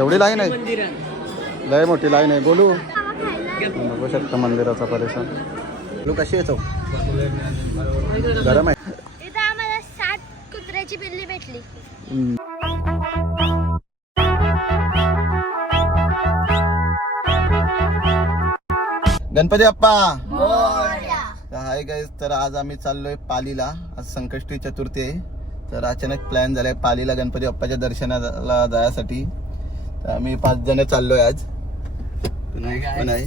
एवढी लाईन आहे? लय मोठी लाईन आहे. बोलू. बघू शकता मंदिराचा परिसर बोलू कशी येतो गरम आहे? इथं आम्हाला सात कुत्र्याची पिल्ली भेटली. हम्म. गणपती बाप्पा! हाय गाईज तर आज आम्ही चाललोय पालीला. आज संकष्टी चतुर्थी आहे. तर अचानक प्लॅन झालाय पालीला गणपती बाप्पाच्या दर्शनाला जायसाठी. तर आम्ही पाच जण चाललोय आज. आहे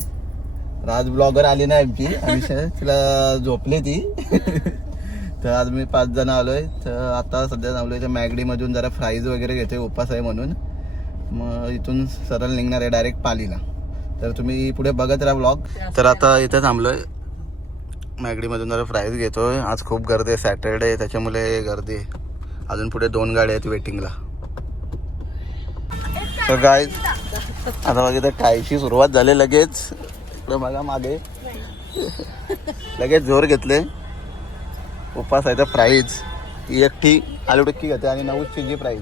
तर आज ब्लॉगर आली नाही आमची. आम्ही तिला झोपली ती. तर आज मी पाच जण आलोय. तर आता सध्या थांबलोय तर मॅगडीमधून जरा फ्राईज वगैरे घेतोय उपास आहे म्हणून. मग इथून सरळ निघणार आहे डायरेक्ट पालीला. तर तुम्ही पुढे बघत राहा ब्लॉग तर आता इथे थांबलोय. मॅगडीमधून जरा फ्राईज घेतोय. आज खूप गर्दी आहे सॅटरडे त्याच्यामुळे गर्दी आहे. अजून पुढे दोन गाड्या आहेत वेटिंगला तर काय आता बघ इथं खायची सुरुवात झाली लगेच. इकडे बघा मागे. लगेच जोर घेतले. उपास आहे तर प्राईज ती एकटी आलू टिक्की घेते आणि नऊ जी प्राईज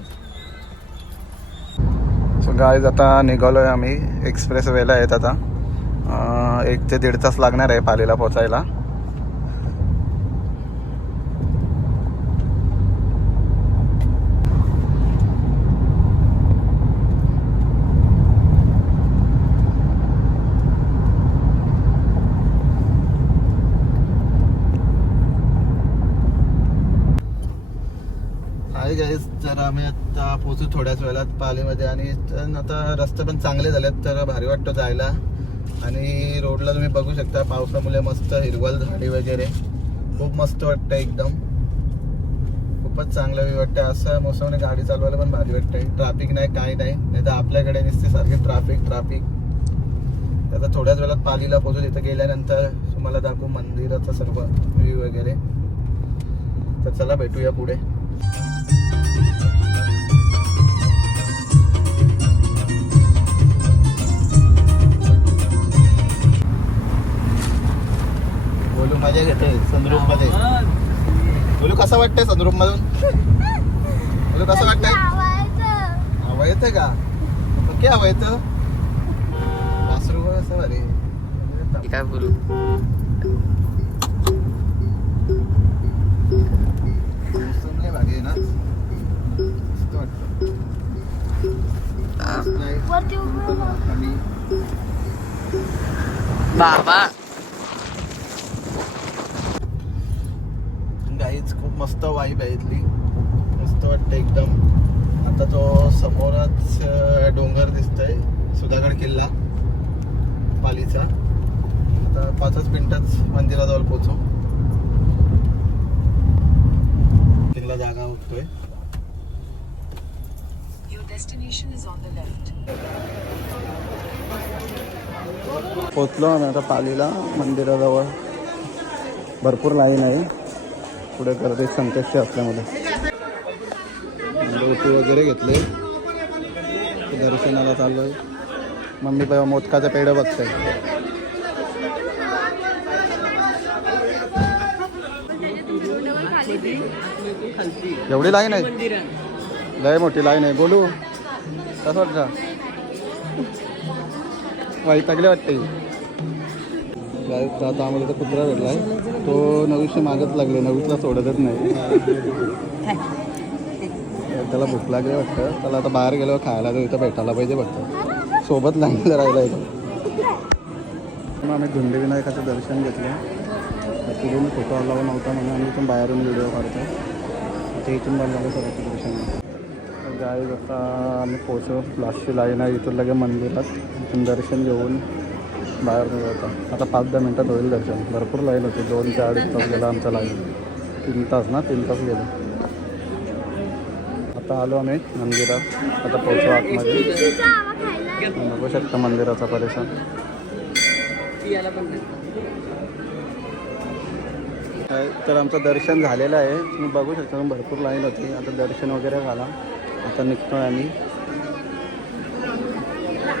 सो गाईज आता आहे आम्ही. एक्सप्रेस वेला आहेत आता. एक ते दीड तास लागणार आहे पालीला पोचायला आहे गाईज तर आम्ही आता पोहोचू थोड्याच वेळात पालीमध्ये आणि आता रस्ते पण चांगले झालेत तर भारी वाटतं जायला. आणि रोडला तुम्ही बघू शकता पावसामुळे मस्त हिरवळ झाडी वगैरे. खूप मस्त वाटतं एकदम. खूपच चांगलं वाटतं असं मोसमने गाडी चालवायला पण भारी वाटतंय. ट्रॅफिक नाही काही नाही. नाही तर आपल्याकडे नसते सारखे ट्रॅफिक ट्रॅफिक. तर आता थोड्याच वेळात पालीला पोहोचू. तिथं गेल्यानंतर तुम्हाला दाखवू मंदिराचं सर्व व्ह्यू वगैरे. तर चला भेटूया पुढे. बोलू मजा घेते संद्रूपमध्ये. बोलू कसं वाटतंय संद्रूप मधून? बोलू कसं वाटतंय. हवा येते का? ओके हवा येतं वासरू कसं भारी. काय बोलू? भारी आहे ना. वाटतं. बाबा गाईच खूप मस्त वाईब आहे इथली. मस्त वाटतं एकदम. आता तो समोरच डोंगर दिसतोय सुधागड किल्ला पालीचा. आता पाचच मिनिटात मंदिराजवळ पोहोचू. किल्ला जागा left. पोचलो आम्ही आता पालीला मंदिराजवळ. भरपूर लाईन आहे. पुढे करते संकष्टी असल्यामुळे. ओटी वगैरे घेतले. दर्शनाला चाललोय. मम्मी बाबा मोदकाचं पेढ बघते एवढी लाईन आहे. लय मोठी लाईन आहे. बोलू. कसं वाटतं? वाईट वाटते. टाकले वाटते आता आम्हाला तर कुत्रा भेटलाय. तो नवीसशे मागत लागले. नवीसला सोडतच नाही. त्याला भूक लागली वाटतं. त्याला आता बाहेर गेलो खायला तर इथं भेटायला पाहिजे फक्त सोबत नाही राहिला इथं. मग आम्ही धुंडेविनायकाचं दर्शन घेतलं. तिथून फोटो अलाव नव्हता म्हणून आम्ही इथून बाहेरून व्हिडिओ काढतो ते इथून बनवलं सगळं दर्शन. गाई आता आम्ही पोचलो लास्टची लाईन आहे. इथून लगे मंदिरात. इथून दर्शन घेऊन बाहेर निघू आता पाच दहा मिनटात होईल दर्शन. भरपूर लाईन होती. दोन ते अडीच तास गेला आमचा लाईन. तीन तास ना? तीन तास गेला. आता आलो आम्ही मंदिरात. आता पोचलो आतमध्ये. बघू शकता मंदिराचा परिसर. तर आमचं दर्शन झालेलं आहे. तुम्ही बघू शकता भरपूर लाईन होती. आता दर्शन वगैरे झाला. आता निघतोय आम्ही.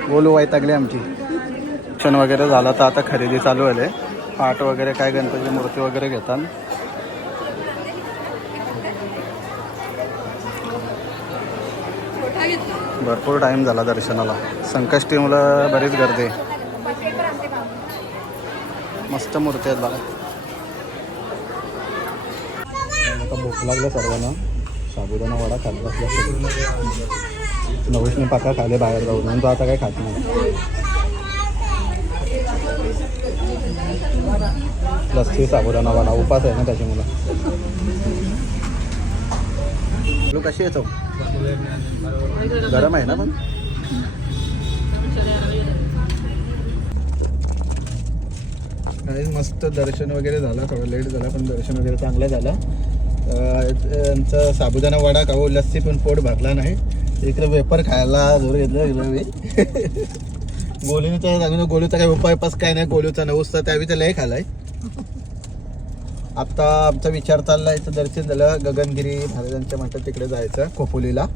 बोलू वैतागली आमची. दर्शन वगैरे झालं तर आता खरेदी चालू आहे. पाट वगैरे काय गणपती मूर्ती वगैरे घेतात. भरपूर टाइम झाला दर्शनाला. संकष्टी मुलं बरीच गर्दी. आहे. मस्त मूर्ती आहेत बघा. आता भूक लागलं सर्वांना. साबुदाणा वडा खात बसला. नवशने पाका खाले बाहेर जाऊन. म्हणून तो आता काय खात नाही. लस्सी साबुदाणा वडा उपास आहे ना त्याची मुलं. तू कशी येतो हो? गरम आहे ना पण? काही मस्त दर्शन वगैरे झालं थोडं लेट झालं पण दर्शन वगैरे चांगलं झालं. अं, साबुदाणा वडा खाऊ लस्सी पण पोट भरला नाही. इकडे वेपर खायला जोर घेतलं इकडे मी. गोलीनं तर सांगून गोलूचा काही उपाय पास काय नाही गोलूचा नवस तर त्यावेळी तर लय खालाय आता आमचा विचार चाललाय तर दर्शन झालं गगनगिरी महाराजांच्या म्हणतात तिकडे जायचं खोपोलीला.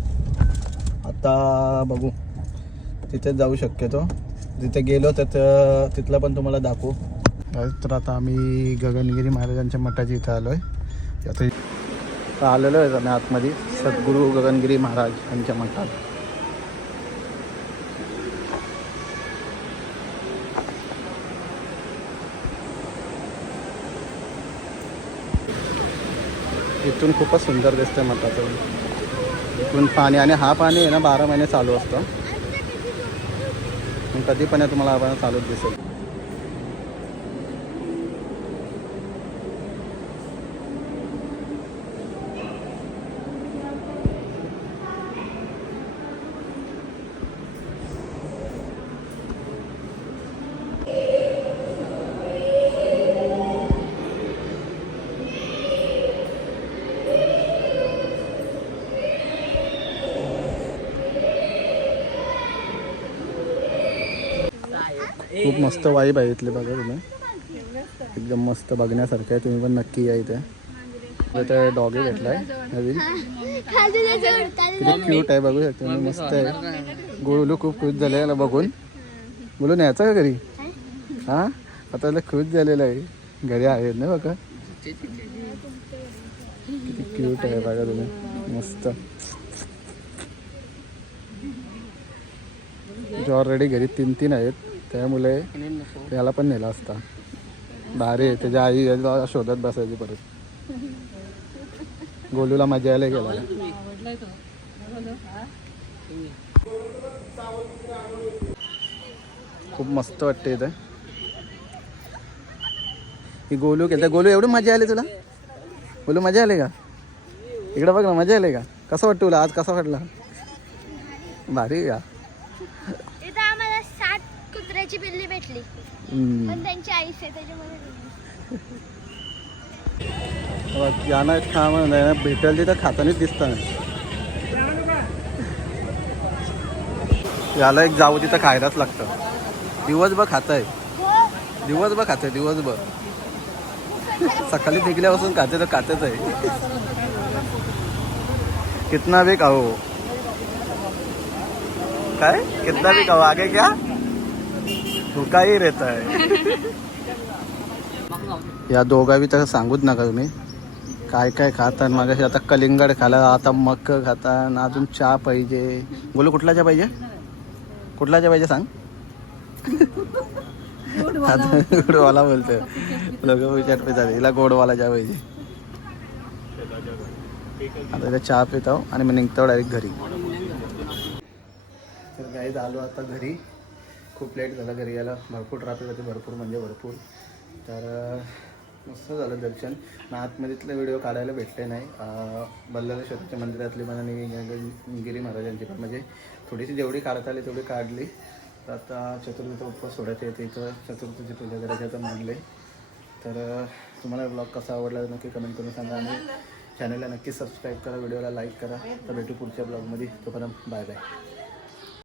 आता बघू तिथे जाऊ शक्यतो. तिथे गेलो तर तिथलं पण तुम्हाला दाखवू. तर आता आम्ही गगनगिरी महाराजांच्या मठाच्या इथं आलो आहे आता आता आलेलो आहे आम्ही आतमध्ये सद्गुरू गगनगिरी महाराज यांच्या मठात. इथून खूपच सुंदर दिसतंय मठाचं. इथून पाणी आणि हा पाणी आहे ना बारा महिने चालू असतं. कधी पण आहे तुम्हाला आपण चालूच दिसेल. खूप मस्त वाईब आहे इथले बघा तुम्ही. एकदम मस्त बघण्यासारखं आहे. तुम्ही पण नक्की या इथे. तर डॉगी भेटलाय नवीन. किती क्यूट आहे बघू शकतो तुम्ही. मस्त आहे. गोलू खूप खुश झाले याला बघून. बोलून यायचं का घरी? हा? आता याला खुश झालेलं आहे. घरी आहेत ना बघा. किती क्यूट आहे बघा तुम्ही. मस्त. ऑलरेडी घरी तीन तीन आहेत. त्यामुळे त्याला पण नेला असता. भारी आहे त्याच्या आई शोधत बसायची परत. गोलूला मजा यायला गेला. खूप मस्त वाटते इथं. ही गोलू केलं गोलू एवढी मजा आली तुला? गोलू मजा आली का? इकडं बघ ना मजा आली का? कसं वाटतं तुला? आज कसा वाटला? भारी का? कुत्र्याची पिल्ली भेटली. पण त्यांची आईस आहे त्याच्यामध्ये यानं खा ना, भेटेल तिथं खातानीच दिसतं ना याला एक जाऊ तिथं खायलाच लागतं. दिवसभर खात आहे दिवसभर खाते दिवसभर. सकाळी निघल्यापासून खाते तर खातेच आहे. कितना भी खाओ. काय? कितना भी खाओ. आगे क्या? धोका ही रहता है या दोघा बी तर सांगूच नका तुम्ही. काय काय खातात माझ्या आता कलिंगड खाला आता मक्क खातात अजून चहा पाहिजे. बोलू कुठला चहा पाहिजे? कुठला चहा पाहिजे सांग. आता गोडवाला बोलतो लोक विचार पितात हिला गोडवाला चहा पाहिजे. आता त्या चहा पितो आणि मग निघतो डायरेक्ट घरी. तर काही आलो आता घरी. खूप लेट झालं घरी यायला. भरपूर ट्रॅफिक होती भरपूर म्हणजे भरपूर. तर मस्त झालं दर्शन. ना आतमध्येतले व्हिडिओ काढायला भेटले नाही. अं, बल्लाळेश्वराच्या मंदिरातली पण आणि गिरी महाराजांची पण. म्हणजे थोडीशी जेवढी काढता आली तेवढी काढली. तर आता चतुर्थीचा उपवास सोडायचे येते इथं चतुर्थीची पूजा करायची आता मांडले तर तुम्हाला ब्लॉग कसा आवडला नक्की कमेंट करून सांगा. आणि चॅनलला नक्की सबस्क्राईब करा. व्हिडिओला लाईक करा. तर भेटू पुढच्या ब्लॉगमध्ये तोपर्यंत बाय बाय